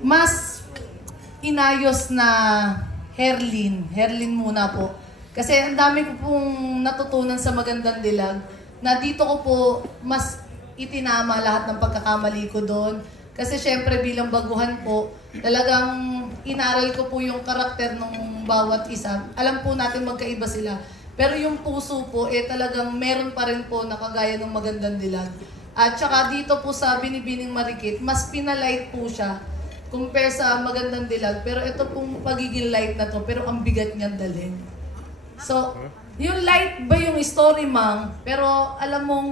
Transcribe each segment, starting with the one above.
mas inayos na Herlin. Herlin muna po. Kasi ang dami ko pong natutunan sa Magandang Dilag na dito ko po mas itinama lahat ng pagkakamali ko doon. Kasi syempre bilang baguhan po, talagang inaral ko po yung karakter ng bawat isa. Alam po natin magkaiba sila. Pero yung puso po, talagang meron pa rin po na kagaya ng Magandang Dilag. At saka dito po sa Binibining Marikit, mas pinalight po siya compare sa Magandang Dilag. Pero ito pong pagiging light na to, pero ang bigat niyang dalhin. So, yung light ba yung story, Mang? Pero alam mong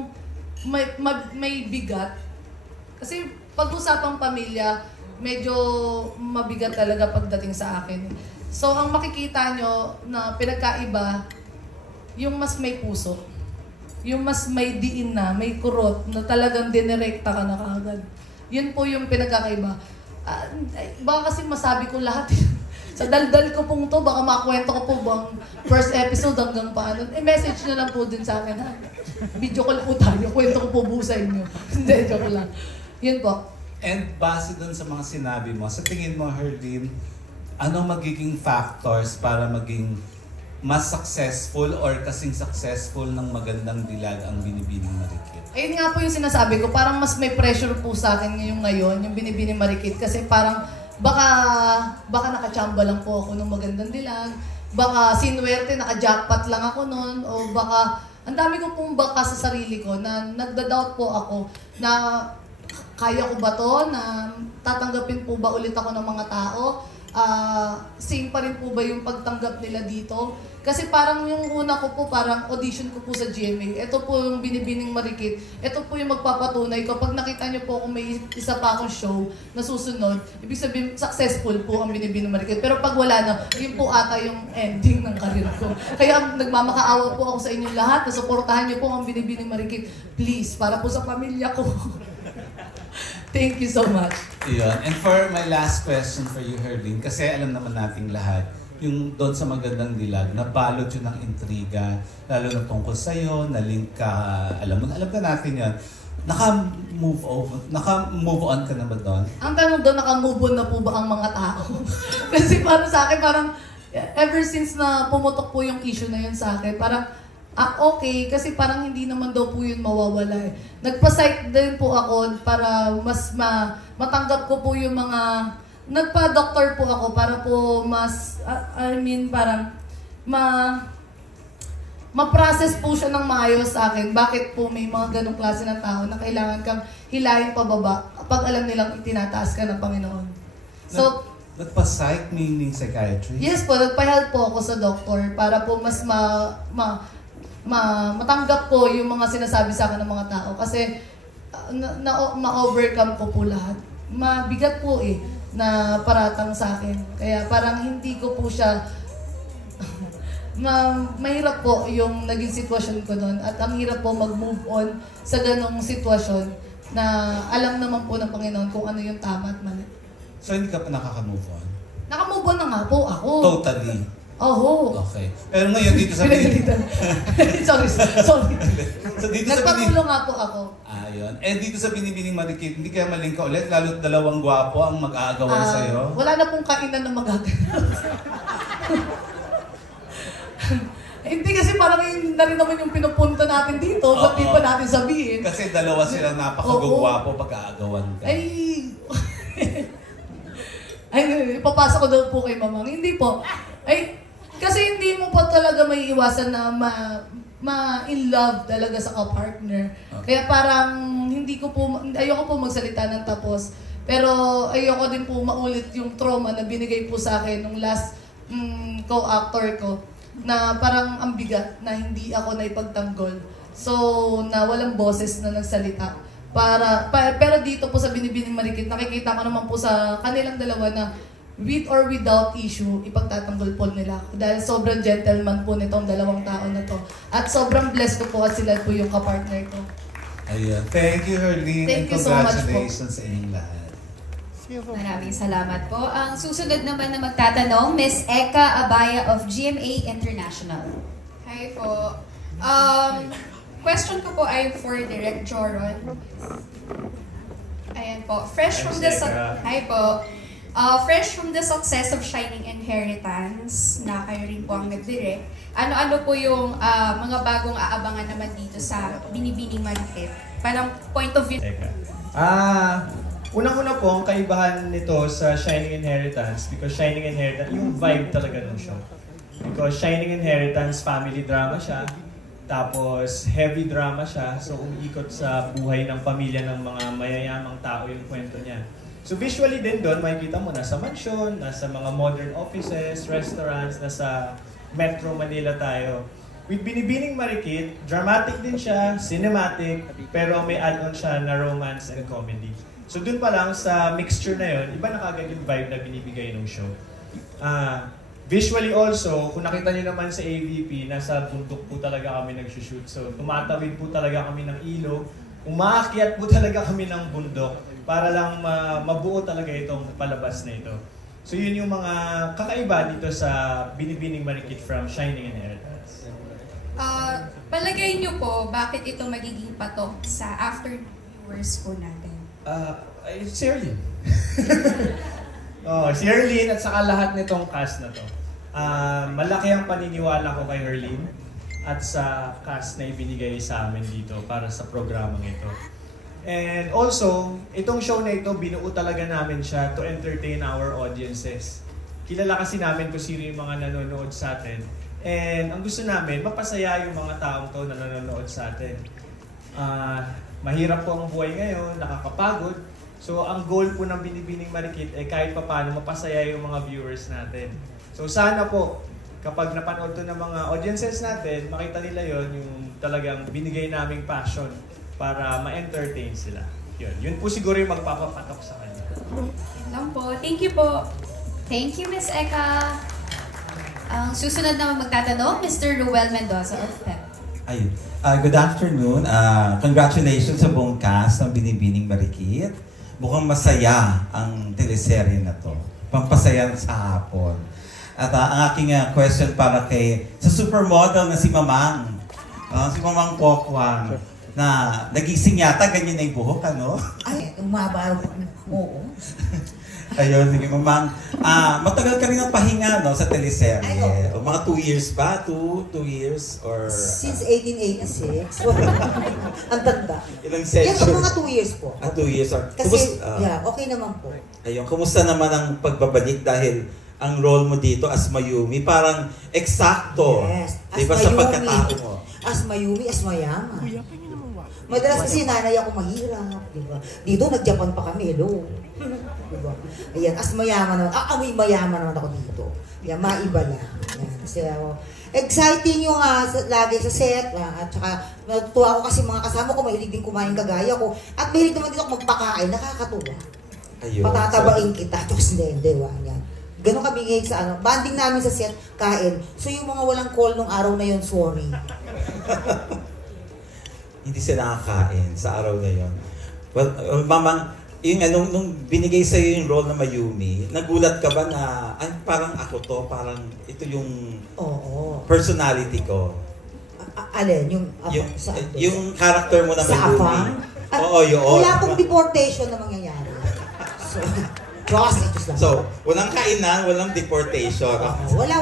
may bigat. Kasi pag-usapang pamilya, medyo mabigat talaga pagdating sa akin. So, ang makikita nyo na pinagkaiba, yung mas may puso. Yung mas may diin na, may kurot, na talagang dinirekta ka na kaagad. Yun po yung pinagkakaiba. Baka kasi masabi ko lahat. Sa daldal ko pong to, baka makwento ko po bang first episode hanggang paano. Message nyo lang po din sa akin, ha? Video call po tayo, kwento ko po buo sa inyo. Hindi, joke lang. Yun po. And base dun sa mga sinabi mo, sa tingin mo, Herlin, anong magiging factors para maging mas successful or kasing successful ng Magandang Dilag ang Binibining Marikit? Ayun nga po yung sinasabi ko, parang mas may pressure po sa akin ngayon, yung Binibining Marikit. Kasi parang baka nakachamba lang po ako ng Magandang Dilag, baka sinuwerte, naka-jackpot lang ako noon, o baka ang dami ko pong baka sa sarili ko na nagda-doubt po ako na kaya ko ba to, na tatanggapin po ba ulit ako ng mga tao, same pa rin po ba yung pagtanggap nila dito. Kasi parang yung una ko po, parang audition ko po sa GMA. Ito po yung Binibining Marikit. Ito po yung magpapatunay ko. Pag nakita nyo po kung may isa pa akong show na susunod, ibig sabihin, successful po ang Binibining Marikit. Pero pag wala na, yun po ata yung ending ng karir ko. Kaya nagmamakaawa po ako sa inyong lahat na suportahan nyo po ang Binibining Marikit. Please, para po sa pamilya ko. Thank you so much. Yun. And for my last question for you, Herlin, kasi alam naman nating lahat, yung doon sa Magandang Dilag, nabalot yun ng intriga, lalo na tungkol sa'yo, na-link ka, alam ka natin yan. Naka-move on ka na ba doon? Ang tanong doon, naka-move on na po ba ang mga tao? Kasi parang sa akin, parang ever since na pumutok po yung issue na yun sa akin, parang okay, kasi parang hindi naman daw po yun mawawala eh. Nagpa-psych din po ako para mas matanggap ko po yung mga... Nagpa-doctor po ako para po mas, parang ma-process po siya ng maayos sa akin. Bakit po may mga ganong klase ng tao na kailangan kang hilahin pababa kapag alam nilang itinataas ka ng Panginoon. So, nagpa-psych meaning psychiatrist? Yes po, nagpa-help po ako sa doctor para po mas matanggap ko yung mga sinasabi sa akin ng mga tao. Kasi na-overcome ko po lahat. Mabigat po na paratang sa akin. Kaya parang hindi ko po siya... mahirap po yung naging sitwasyon ko doon. At ang hirap po mag-move on sa ganong sitwasyon na alam naman po ng Panginoon kung ano yung tama at mali. So hindi ka pa nakaka-move on? Naka-move on na nga po ako. Totally? Oo. Okay. Pero ngayon dito sa... sorry. So dito nagpatulong nga po ako. Yun. Eh dito sa Binibining Marikit, hindi kaya malingka ulit, lalo't dalawang gwapo ang mag-aagawan sa'yo? Wala na pong kainan na magaganap. Hindi kasi parang yun na rin naman yung pinupunta natin dito, ba't di pa natin sabihin? Kasi dalawa silang napakagwapo pag-aagawan ka. Papasok ko daw po kay Mamang. Hindi po. Kasi hindi mo pa talaga may iwasan na ma-in love talaga sa ka-partner. Kaya parang ayoko po magsalita ng tapos. Pero ayoko din po maulit yung trauma na binigay po sa akin nung last co-actor ko. Na parang ang bigat na hindi ako naipagtanggol. So, na walang boses na nagsalita. Pero dito po sa Binibining Marikit, nakikita ko naman po sa kanilang dalawa na with or without issue, ipagtatanggol po nila ako. Dahil sobrang gentleman po nitong dalawang tao na to. At sobrang blessed ko po at sila po yung kapartner ko. Ayun. Thank you, Herlin. Thank and you so much po. Congratulations sa inyong lahat. Maraming salamat po. Ang susunod naman na magtatanong, Miss Eka Abaya of GMA International. Hi po. Question ko po ay for Direct Joron. Ayan po. Fresh from the... Hi po. Fresh from the success of Shining Inheritance, na kayo rin po ang nag-direct, ano-ano po yung mga bagong aabangan naman dito sa Binibining Marikit? Parang point of view. Unang-una po, ang kaibahan nito sa Shining Inheritance, because Shining Inheritance, yung vibe talaga ng show. Because Shining Inheritance, family drama siya, tapos heavy drama siya, so umiikot sa buhay ng pamilya ng mga mayayamang tao yung kwento niya. So visually din doon, makikita mo nasa mansion, nasa mga modern offices, restaurants, nasa Metro Manila tayo. With Binibining Marikit, dramatic din siya, cinematic, pero may add-on siya na romance and comedy. So dun pa lang sa mixture na yun, iba na kagad yung vibe na binibigay ng show. Visually also, kung nakita nyo naman sa AVP, nasa bundok po talaga kami nag-shoot. So tumatawid po talaga kami ng ilog, umaakyat po talaga kami ng bundok para lang mabuo talaga itong palabas na ito. So yun yung mga kakaiba dito sa Binibining Marikit from Shining Inheritance. Palagay niyo po, bakit ito magiging patok sa after-viewers po natin? Si Erlyn. Si Erlyn at saka lahat nitong cast na to. Malaki ang paniniwala ko kay Erlyn at sa cast na ibinigay sa amin dito para sa programang ito. And also, itong show na ito, binuo talaga namin siya to entertain our audiences. Kilala kasi namin kung sino yung mga nanonood sa atin. And ang gusto namin, mapasaya yung mga taong to na nanonood sa atin. Mahirap po ang buhay ngayon, nakakapagod. So ang goal po ng Binibining Marikit ay kahit papaano mapasaya yung mga viewers natin. So sana po, kapag napanood to ng mga audiences natin, makita nila yon yung talagang binigay naming passion para ma-entertain sila. Yun po siguro yung magpapapatok sa kanya. Yun lang po. Thank you po. Thank you, Miss Eka. Ang susunod naman magtatanong, Mr. Ruel Mendoza of PEP. Ayun. Good afternoon. Congratulations sa buong cast ng Binibining Marikit. Mukhang masaya ang teleserye na to. Pampasaya sa hapon. At ang aking question para sa supermodel na si Mamang. Si Mamang Pokwang. Na nagising yata, ganyan na yung buhok, ano? Ay, umaba. Oo. Ayun, sige, Mamang. Matagal ka rin ang pahinga, no, sa teleserye. O, mga 2 years ba? 2 years? Or... Since 1886. Ang tanda. Ilang Yan, session? mga 2 years po. 2 years. Kasi, okay naman po. Ayun, kumusta naman ang pagbabalik dahil ang role mo dito as Mayumi, parang eksakto. Yes. Diba sa pagkatao mo? As Mayumi, as mayaman. Madalas kasi nanay ako mahirap, diba? Dito, nag-Japan pa kami, hello. Diba? Ayan, as mayaman naman. Amoy mayaman naman ako dito. Yan, maiba lang. Yan. Kasi exciting yung lagi sa set. At saka, natutuwa ako kasi mga kasama ko, mahilig din kumain kagaya ko. At mahilig naman dito ako magpakain, nakakatuwa. Ayun. Patatabain kita, tapos hindi, diba? Yan. Ganon kami ngayon sa banding namin sa set, kain. So yung mga walang call nung araw na yun, sorry. Hindi sila nakakain sa araw na yon. Well, Mamang, yung nung binigay sa iyo yung role na Mayumi, nagulat ka ba na ay parang ako to, parang ito yung personality ko. Alin? Yung character mo na sa Mayumi. Afang? Oo, yun. Wala pong deportation na mangyayari. So, lang. So, walang kainan, walang deportation. Wala.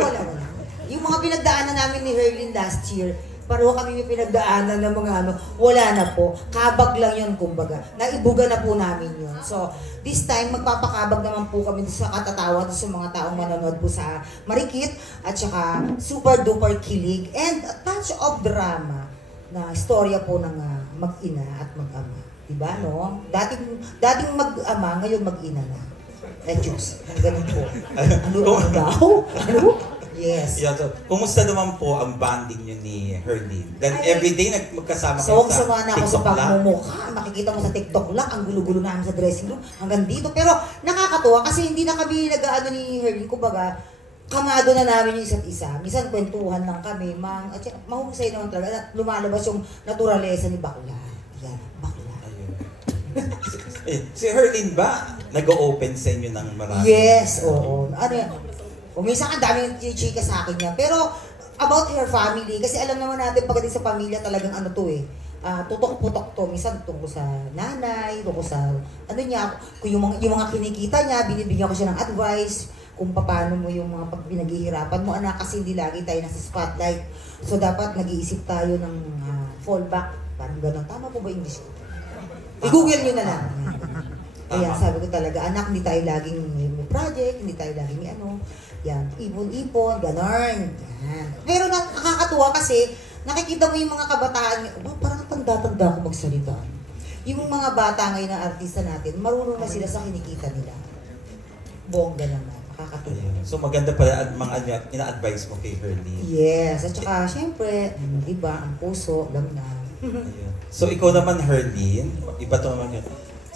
Yung mga pinagdaanan namin ni Herlyn last year, pareho kami may pinagdaanan ng mga wala na po. Kabag lang yun, kumbaga. Naibuga na po namin yun. So, this time, magpapakabag naman po kami sa katatawa sa mga taong manonood po sa Marikit at saka super duper kilig and a touch of drama na istorya po ng mag-ina at mag-ama. Diba, no? Dating mag-ama, ngayon mag-ina na. Diyos, ganun po. Ano daw? Ano? Yes. Yeah, so, kumusta naman po ang bonding niyo ni Herlyn? Then everyday magkasama kayo sa sama na ako sa TikTok lang? pagmumukha. Makikita mo sa TikTok lang, ang gulo-gulo namin sa dressing room, hanggang dito. Pero nakakatuwa kasi hindi na kami nag-aano ni Herlyn. Kumbaga, kamado na namin yung isa't isa. Minsan kwentuhan lang kami. Mahusay naman talaga. Lumalabas yung naturalesa ni Bakla. Yan, Bakla. Si Herlyn ba, nag-o-open sa inyo ng marami? Yes, oo. Ano yan? Minsan ang daming chika sa akin niya. Pero about her family, kasi alam naman natin pagdating sa pamilya talagang tutok-putok to. Minsan tungkol sa nanay, tungkol sa ano niya, kung yung mga kinikita niya, binibigyan ko siya ng advice kung paano mo yung mga pag pinaghihirapan mo, anak, kasi hindi lagi tayo nasa spotlight. So, dapat nag-iisip tayo ng fallback. Parang gano'n. Tama po ba English ko? I-google nyo na lang. Kaya sabi ko talaga, anak, hindi tayo laging may project, hindi tayo laging may ano. Yan, ipon-ipon, gano'n. Yan. Pero nakakatuwa kasi, nakikita mo yung mga kabataan, parang tanda-tanda ko magsalita. Yung mga bata ngayon na artista natin, marunong na sila sa kinikita nila. Bongga naman. Nakakatuwa. So maganda pala ang mga ina-advise mo kay Herlin. Yes, at saka syempre, iba, ang puso, alam na. Ayun. So ikaw naman, Herlin, iba to naman yun.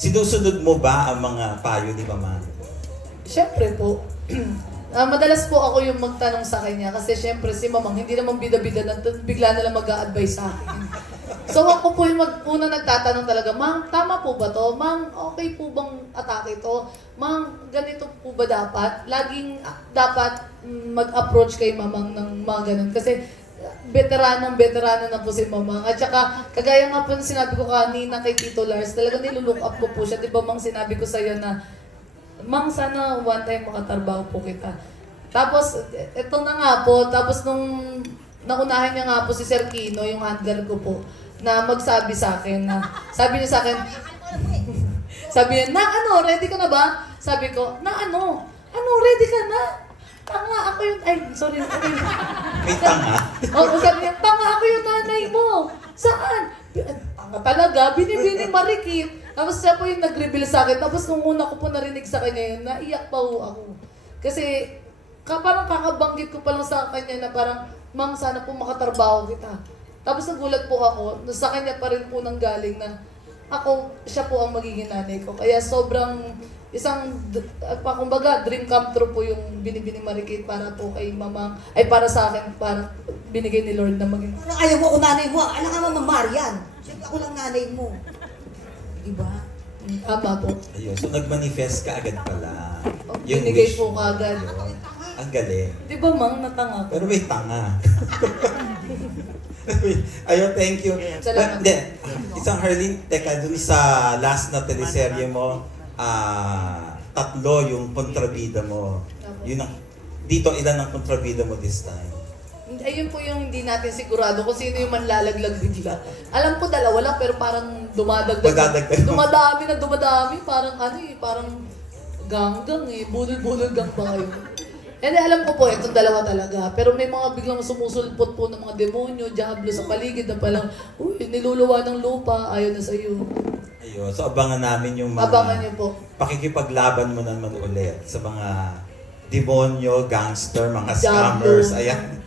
Sinusunod mo ba ang mga payo ni Mama? Siyempre po. Madalas po ako yung magtanong sa kanya kasi siyempre si Mamang hindi naman bida-bida na bigla na lang mag-a-advise sa akin. So ako po yung unang nagtatanong talaga, Mang, tama po ba to? Mang, okay po bang atake to? Mang, ganito po ba dapat? Laging dapat mag-approach kay Mamang ng mga ganun. Kasi veterano na po si Mamang. At saka, kagaya nga po sinabi ko kanina kay Tito Lars, talaga nilulook up ko po siya. Di ba, Mang, sinabi ko sa'yo na, Mang, sana one time makatrabaho po kita. Tapos, eto na nga po. Tapos nung naunahan niya nga po si Sir Kino, yung handler ko po, na magsabi sa akin na, sabi niya sa akin, sabi niya, na ano, ready ka na ba? Sabi ko, na ano, ready ka na? Tanga, ako yung, ay, sorry. May tanga? Oo, sabi niya, tanga, ako yung nanay mo. Saan? Tanga talaga, binibining marikit. Tapos siya po yung nag-reveal sa akin. Tapos nung una ko po narinig sa kanya yun, naiyak pa ho ako. Kasi, parang kakabanggit ko pa lang sa kanya na parang, Mang, sana po makatrabaho kita. Tapos nagulat po ako, sa kanya pa rin po nang galing na siya po ang magiging nanay ko. Kaya sobrang kumbaga, dream come true po yung binibining marikit para po kay Mamang, ay para sa akin, para binigay ni Lord na maging... Ayaw mo ako nanay mo, alam ka Mama Marian. Siyempre ako lang nanay mo. Diba? Tama po. Ayun, so nag-manifest ka agad pala. Binigay wish po mo. kagad. Ayun. Ang galing. Di ba, Mang, natanga ko? Pero may tanga. Ayun, thank you. Salamat. Isang Herlin, teka, dun sa last na teleserye mo, 3 yung kontrabida mo. Yun ang, dito, ilan ang kontrabida mo this time? Ayun po yung hindi natin sigurado kung sino yung manlalaglag bigla. Alam ko 2 lang, pero parang dumadagdag. Dumadami. Parang ganggang eh. Budol-budol gang ba kayo? Hindi, alam ko po, itong 2 talaga. Pero may mga biglang sumusulpot po ng mga demonyo, diablo sa paligid na palang, uy, niluluwa ng lupa, ayaw na sa'yo. Ayun, so abangan namin yung mga... Abangan niyo po. Pakikipaglaban mo naman ulit sa mga demonyo, gangster, mga scammers. Ayan.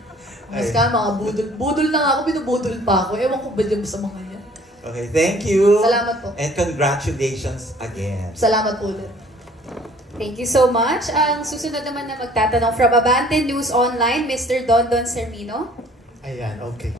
Mas ka, mga budol. Budol na nga ako, binubudol pa ako. Ewan ko ba dyan sa mga yan. Okay, thank you. Salamat po. And congratulations again. Salamat po ulit. Thank you so much. Ang susunod naman na magtatanong from Abante News Online, Mr. Dondon Sermino. Ayan, okay.